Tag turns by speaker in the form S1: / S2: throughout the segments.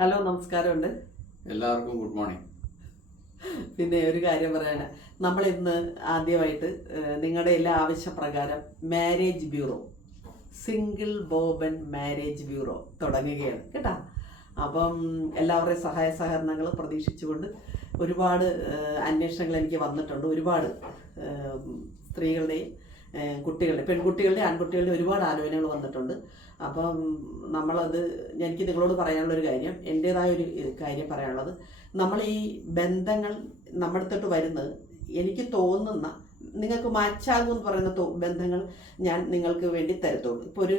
S1: Hello നമസ്കാരമുണ്ട്.
S2: എല്ലാവർക്കും good morning.
S1: പിന്നെ ഒരു കാര്യം പറയാണ്. നമ്മൾ ഇന്ന് ആദ്യമായിട്ട് നിങ്ങളുടെ എല്ലാ ആവശ്യപ്രകാരം marriage bureau single Boban marriage bureau തുടങ്ങുകയാണ് കേട്ടോ? അപ്പം എല്ലാവരുടെയും സഹായ സഹകരണങ്ങൾ പ്രതീക്ഷിച്ചുകൊണ്ട് ഒരുപാട് അന്വേഷണങ്ങൾ എനിക്ക് വന്നിട്ടുണ്ട്. ഒരുപാട് സ്ത്രീകളുടെയും കുട്ടികളുടെ പെൺകുട്ടികളുടെ ആൺകുട്ടികളുടെ ഒരുപാട് ആലോചനകൾ വന്നിട്ടുണ്ട്. അപ്പം നമ്മളത് എനിക്ക് നിങ്ങളോട് പറയാനുള്ളൊരു കാര്യം എന്റേതായ ഒരു കാര്യം പറയാനുള്ളത്. നമ്മൾ ഈ ബന്ധങ്ങൾ നമ്മുടെ തൊട്ട് വരുന്നത് എനിക്ക് തോന്നുന്ന നിങ്ങൾക്ക് മാച്ചാകും എന്ന് പറയുന്ന ബന്ധങ്ങൾ ഞാൻ നിങ്ങൾക്ക് വേണ്ടി തരത്തുള്ളൂ. ഇപ്പോൾ ഒരു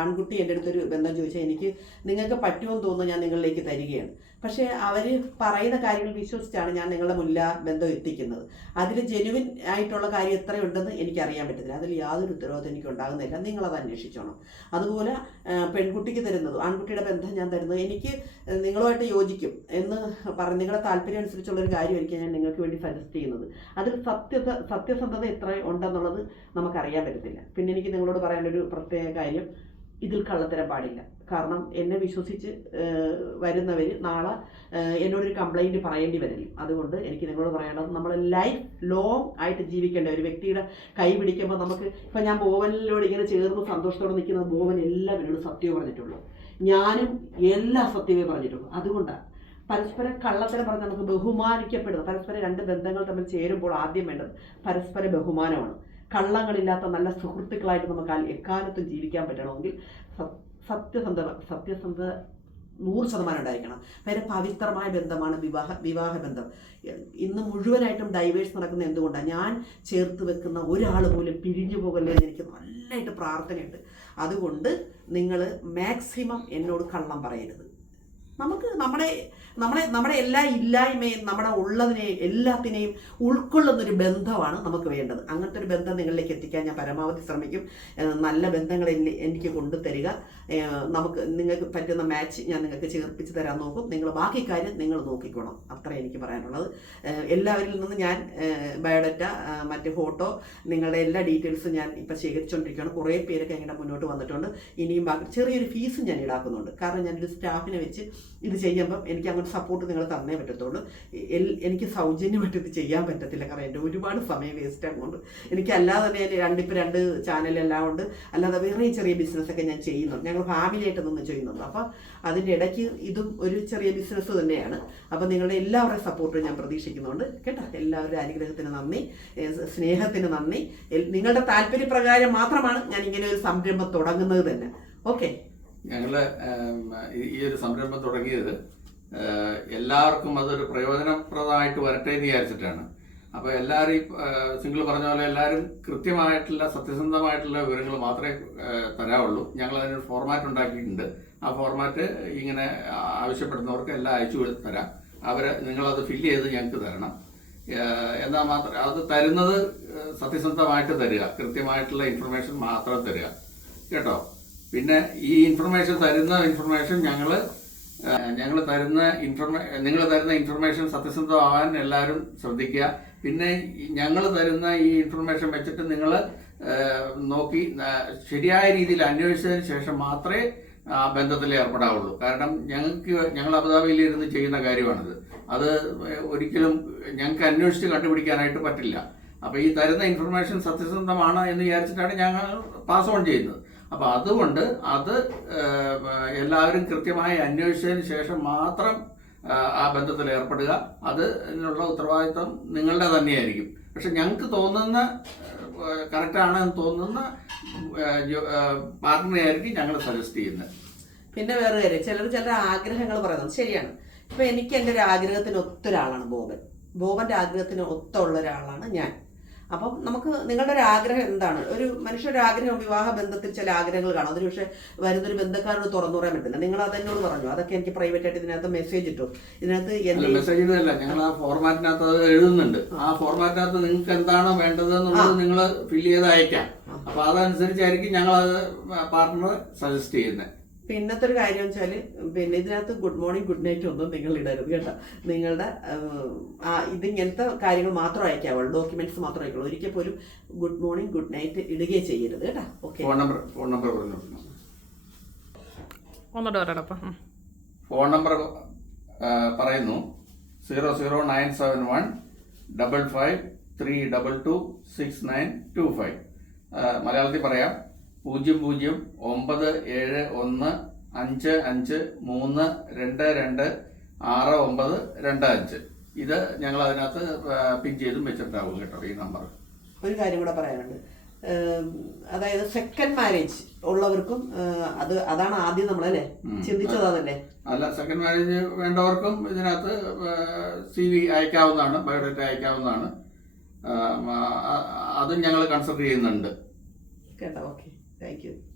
S1: ആൺകുട്ടി എന്റെ അടുത്തൊരു ബന്ധം ചോദിച്ചാൽ എനിക്ക് നിങ്ങൾക്ക് പറ്റുമെന്ന് തോന്നുന്നു ഞാൻ നിങ്ങളിലേക്ക് തരികയാണ്. പക്ഷേ അവർ പറയുന്ന കാര്യങ്ങൾ വിശ്വസിച്ചാണ് ഞാൻ നിങ്ങളുടെ മുല്ല ബന്ധം എത്തിക്കുന്നത്. അതിൽ ജെനുവിൻ ആയിട്ടുള്ള കാര്യം എത്രയുണ്ടെന്ന് എനിക്കറിയാൻ പറ്റത്തില്ല. അതിൽ യാതൊരു ഉത്തരവാദിത്വം എനിക്ക് ഉണ്ടാകുന്നില്ല. നിങ്ങളത് അന്വേഷിച്ചോണം. അതുപോലെ പെൺകുട്ടിക്ക് തരുന്നത് ആൺകുട്ടിയുടെ ബന്ധം ഞാൻ തരുന്നത് എനിക്ക് നിങ്ങളുമായിട്ട് യോജിക്കും എന്ന് പറഞ്ഞ് നിങ്ങളുടെ താല്പര്യം അനുസരിച്ചുള്ള ഒരു കാര്യമായിരിക്കും ഞാൻ നിങ്ങൾക്ക് വേണ്ടി സജസ്റ്റ് ചെയ്യുന്നത്. അതിൽ സത്യത സത്യസന്ധത എത്ര ഉണ്ടെന്നുള്ളത് നമുക്കറിയാൻ പറ്റത്തില്ല. പിന്നെ എനിക്ക് നിങ്ങളോട് പറയാനൊരു പ്രത്യേക കാര്യം ഇതിൽ കള്ളത്തരം പാടില്ല. കാരണം എന്നെ വിശ്വസിച്ച് വരുന്നവർ നാളെ എന്നോടൊരു കംപ്ലൈന്റ് പറയേണ്ടി വരില്ല. അതുകൊണ്ട് എനിക്ക് നിങ്ങളോട് പറയേണ്ടത് നമ്മൾ ലൈഫ് ലോങ് ആയിട്ട് ജീവിക്കേണ്ട ഒരു വ്യക്തിയുടെ കൈ പിടിക്കുമ്പോൾ നമുക്ക് ഇപ്പം ഞാൻ ബോവനിലോട് ഇങ്ങനെ ചേർന്ന് സന്തോഷത്തോടെ നിൽക്കുന്ന ബോവൻ എല്ലാം എല്ലാവരോടും സത്യം പറഞ്ഞിട്ടുള്ളൂ. ഞാനും എല്ലാ സത്യമേ പറഞ്ഞിട്ടുള്ളൂ. അതുകൊണ്ടാണ് പരസ്പരം കള്ളത്തരം പറഞ്ഞ് നമുക്ക് ബഹുമാനിക്കപ്പെടുന്നത് പരസ്പരം രണ്ട് ബന്ധങ്ങൾ തമ്മിൽ ചേരുമ്പോൾ ആദ്യം വേണ്ടത് പരസ്പര ബഹുമാനമാണ്. കള്ളങ്ങളില്ലാത്ത നല്ല സുഹൃത്തുക്കളായിട്ട് നമുക്ക് എക്കാലത്തും ജീവിക്കാൻ പറ്റണമെങ്കിൽ സത്യസന്ധ സത്യസന്ധ നൂറ് ശതമാനം ഉണ്ടായിരിക്കണം. വേറെ പവിത്രമായ ബന്ധമാണ് വിവാഹ വിവാഹ ബന്ധം. ഇന്ന് മുഴുവനായിട്ടും ഡൈവേഴ്സ് നടക്കുന്ന എന്തുകൊണ്ടാണ് ഞാൻ ചേർത്ത് വെക്കുന്ന ഒരാൾ പോലും പിരിഞ്ഞു പോകല്ലേ എന്ന് എനിക്ക് നല്ലതായിട്ട് പ്രാർത്ഥനയുണ്ട്. അതുകൊണ്ട് നിങ്ങൾ മാക്സിമം എന്നോട് കള്ളം പറയരുത്. നമുക്ക് നമ്മുടെ നമ്മളെ നമ്മുടെ എല്ലാ ഇല്ലായ്മയും നമ്മുടെ ഉള്ളതിനെയും എല്ലാത്തിനെയും ഉൾക്കൊള്ളുന്നൊരു ബന്ധമാണ് നമുക്ക് വേണ്ടത്. അങ്ങനത്തെ ഒരു ബന്ധം നിങ്ങളിലേക്ക് എത്തിക്കാൻ ഞാൻ പരമാവധി ശ്രമിക്കും. നല്ല ബന്ധങ്ങൾ എനിക്ക് കൊണ്ടുതരിക. നമുക്ക് നിങ്ങൾക്ക് പറ്റുന്ന മാച്ച് ഞാൻ നിങ്ങൾക്ക് ചേർപ്പിച്ച് തരാൻ നോക്കും. നിങ്ങൾ ബാക്കി കാര്യം നിങ്ങൾ നോക്കിക്കോണം. അത്ര എനിക്ക് പറയാനുള്ളത്. എല്ലാവരിൽ നിന്ന് ഞാൻ ബയോഡാറ്റ മറ്റ് ഫോട്ടോ നിങ്ങളുടെ എല്ലാ ഡീറ്റെയിൽസും ഞാൻ ഇപ്പം ശേഖരിച്ചുകൊണ്ടിരിക്കുകയാണ് കുറേ പേരൊക്കെ ഇങ്ങനെ മുന്നോട്ട് വന്നിട്ടുണ്ട്. ഇനിയും ബാക്കി ചെറിയൊരു ഫീസ് ഞാൻ ഈടാക്കുന്നുണ്ട്. കാരണം ഞാനൊരു സ്റ്റാഫിനെ വെച്ച് ഇത് ചെയ്യുമ്പം എനിക്ക് അങ്ങോട്ട് സപ്പോർട്ട് നിങ്ങൾ തന്നേ പറ്റത്തുള്ളൂ. എനിക്ക് സൗജന്യമായിട്ട് ഇത് ചെയ്യാൻ പറ്റത്തില്ല. കാരണം എന്റെ ഒരുപാട് സമയം വേസ്റ്റ് ആകുന്നുണ്ട് എനിക്ക് അല്ലാതെ തന്നെ രണ്ട് രണ്ടിപ്പോൾ രണ്ട് ചാനലെല്ലാം ഉണ്ട്. അല്ലാതെ വേറെ ചെറിയ ബിസിനസ്സൊക്കെ ഞാൻ ചെയ്യുന്നുണ്ട്. ഞങ്ങൾ ഫാമിലിയായിട്ടൊന്നും ചെയ്യുന്നുണ്ട്. അപ്പോൾ അതിന്റെ ഇടയ്ക്ക് ഇതും ഒരു ചെറിയ ബിസിനസ് തന്നെയാണ്. അപ്പോൾ നിങ്ങളുടെ എല്ലാവരുടെയും സപ്പോർട്ടും ഞാൻ പ്രതീക്ഷിക്കുന്നുണ്ട്. കേട്ടോ? എല്ലാവരുടെ അനുഗ്രഹത്തിന് നന്ദി. സ്നേഹത്തിന് നന്ദി. നിങ്ങളുടെ താല്പര്യപ്രകാരം മാത്രമാണ് ഞാൻ ഇങ്ങനെ ഒരു സംരംഭം തുടങ്ങുന്നത് തന്നെ. ഓക്കെ?
S2: ഞങ്ങൾ ഉം, ഈ- ഒരു സംരംഭം തുടങ്ങിയത് എല്ലാവർക്കും അതൊരു പ്രയോജനപ്രദമായിട്ട് വരട്ടെ എന്ന് വിചാരിച്ചിട്ടാണ്. അപ്പോൾ എല്ലാവരും ഈ സിംഗിൾ പറഞ്ഞ പോലെ എല്ലാവരും കൃത്യമായിട്ടുള്ള സത്യസന്ധമായിട്ടുള്ള വിവരങ്ങൾ മാത്രമേ തരാവുള്ളൂ. ഞങ്ങൾ അതിനൊരു ഫോർമാറ്റ് ഉണ്ടാക്കിയിട്ടുണ്ട്. ആ ഫോർമാറ്റ് ഇങ്ങനെ ആവശ്യപ്പെടുന്നവർക്ക് എല്ലാം അയച്ചു തരാം. അവരെ നിങ്ങളത് ഫില്ല് ചെയ്ത് ഞങ്ങൾക്ക് തരണം. എന്നാൽ മാത്രം അത് തരുന്നത് സത്യസന്ധമായിട്ട് തരിക. കൃത്യമായിട്ടുള്ള ഇൻഫർമേഷൻ മാത്രം തരിക. കേട്ടോ? പിന്നെ ഈ ഇൻഫർമേഷൻ തരുന്ന ഇൻഫർമേഷൻ ഞങ്ങൾ ഞങ്ങൾ തരുന്ന ഇൻഫർമേ നിങ്ങൾ തരുന്ന ഇൻഫർമേഷൻ സത്യസന്ധമാവാൻ എല്ലാവരും ശ്രദ്ധിക്കുക. പിന്നെ ഞങ്ങൾ തരുന്ന ഈ ഇൻഫർമേഷൻ വെച്ചിട്ട് നിങ്ങൾ നോക്കി ശരിയായ രീതിയിൽ അന്വേഷിച്ചതിന് ശേഷം മാത്രമേ ആ ബന്ധത്തിൽ ഏർപ്പെടാവുള്ളൂ. കാരണം ഞങ്ങൾക്ക് ഞങ്ങൾ അബുദാബിയിൽ ഇരുന്ന് ചെയ്യുന്ന കാര്യമാണിത്. അത് ഒരിക്കലും ഞങ്ങൾക്ക് അന്വേഷിച്ച് കണ്ടുപിടിക്കാനായിട്ട് പറ്റില്ല. അപ്പോൾ ഈ തരുന്ന ഇൻഫർമേഷൻ സത്യസന്ധമാണ് എന്ന് വിചാരിച്ചിട്ടാണ് ഞങ്ങൾ പാസ് ഓൺ ചെയ്യുന്നത്. അപ്പോൾ അതുകൊണ്ട് അത് എല്ലാവരും കൃത്യമായി അന്വേഷിച്ചതിന് ശേഷം മാത്രം ആ, ബന്ധത്തിൽ ഏർപ്പെടുക. അത് അതിനുള്ള ഉത്തരവാദിത്വം നിങ്ങളുടെ തന്നെയായിരിക്കും. പക്ഷെ ഞങ്ങൾക്ക് തോന്നുന്ന കറക്റ്റാണ് എന്ന് തോന്നുന്ന പാർട്ട്ണറെ ആയിരിക്കും ഞങ്ങൾ സജസ്റ്റ് ചെയ്യുന്നത്.
S1: പിന്നെ വേറെ കാര്യം. ചിലർ ചില ആഗ്രഹങ്ങൾ പറയുന്നത് ശരിയാണ്. ഇപ്പൊ എനിക്ക് എന്റെ ഒരു ആഗ്രഹത്തിന് ഒത്തൊരാളാണ് ബോബൻ. ബോബന്റെ ആഗ്രഹത്തിന് ഒത്തുള്ള ഒരാളാണ് ഞാൻ. അപ്പം നമുക്ക് നിങ്ങളുടെ ഒരു ആഗ്രഹം എന്താണ്? ഒരു മനുഷ്യരുടെ ആഗ്രഹം വിവാഹ ബന്ധത്തിൽ ചില ആഗ്രഹങ്ങൾ കാണും. അതിന് പക്ഷേ വരുന്നൊരു ബന്ധക്കാരോട് തുറന്നു പറയാൻ പറ്റില്ല നിങ്ങൾ അതെന്നോട് പറഞ്ഞു. അതൊക്കെ എനിക്ക് പ്രൈവറ്റ് ആയിട്ട് ഇതിനകത്ത് മെസ്സേജ് ഇട്ടു. ഇതിനകത്ത്
S2: മെസ്സേജ് ഇടുകയല്ല ഞങ്ങൾ ആ ഫോർമാറ്റിനകത്ത് അത് എഴുതുന്നുണ്ട്. ആ ഫോർമാറ്റിനകത്ത് നിങ്ങൾക്ക് എന്താണ് വേണ്ടത് എന്നുള്ളത് നിങ്ങൾ ഫില്ല് ചെയ്ത് അയക്കാം. അപ്പൊ അതനുസരിച്ചായിരിക്കും ഞങ്ങൾ അത് പാർട്ട്ണർ സജസ്റ്റ് ചെയ്യുന്നത്.
S1: പിന്നത്തെ ഒരു കാര്യം വെച്ചാൽ പിന്നെ ഇതിനകത്ത് ഗുഡ് മോർണിംഗ് ഗുഡ് നൈറ്റ് ഒന്നും നിങ്ങൾ ഇടരുത് കേട്ടോ. നിങ്ങളുടെ ആ ഇതിങ്ങനത്തെ കാര്യങ്ങൾ മാത്രം അയക്കാവുള്ളൂ. ഡോക്യുമെന്റ്സ് മാത്രം അയക്കുള്ളൂ ഒരിക്കൽ പോലും ഗുഡ് മോർണിംഗ് ഗുഡ് നൈറ്റ് ഇടുകയും ചെയ്യരുത് കേട്ടോ. Okay
S2: phone number phone number
S3: ഒന്നുകൂടെ പറയണപ്പം
S2: ഫോൺ നമ്പർ പറയുന്നു. Zero zero nine seven one double five three double two six nine two five മലയാളത്തിൽ പറയാം. പൂജ്യം പൂജ്യം ഒമ്പത് ഏഴ് ഒന്ന് അഞ്ച് അഞ്ച് മൂന്ന് രണ്ട് രണ്ട് ആറ് ഒമ്പത് രണ്ട് അഞ്ച്. ഇത് ഞങ്ങൾ അതിനകത്ത് പിൻ ചെയ്തും വെച്ചിട്ടുണ്ടാവും കേട്ടോ ഈ നമ്പർ.
S1: ഒരു കാര്യം കൂടെ പറയാനുണ്ട്. അതായത് സെക്കൻഡ് മാരേജ് ഉള്ളവർക്കും അത് അതാണ് ആദ്യം നമ്മളല്ലേ
S2: അല്ലേ
S1: ചിന്തിച്ചത് അതല്ലേ
S2: അല്ല സെക്കൻഡ് മാരേജ് വേണ്ടവർക്കും ഇതിനകത്ത് സി വി അയക്കാവുന്നതാണ് ബയോഡേറ്റ അയക്കാവുന്നതാണ്. അതും ഞങ്ങൾ കൺസിഡർ ചെയ്യുന്നുണ്ട്.
S1: കേട്ടോ ഓക്കെ. Thank you.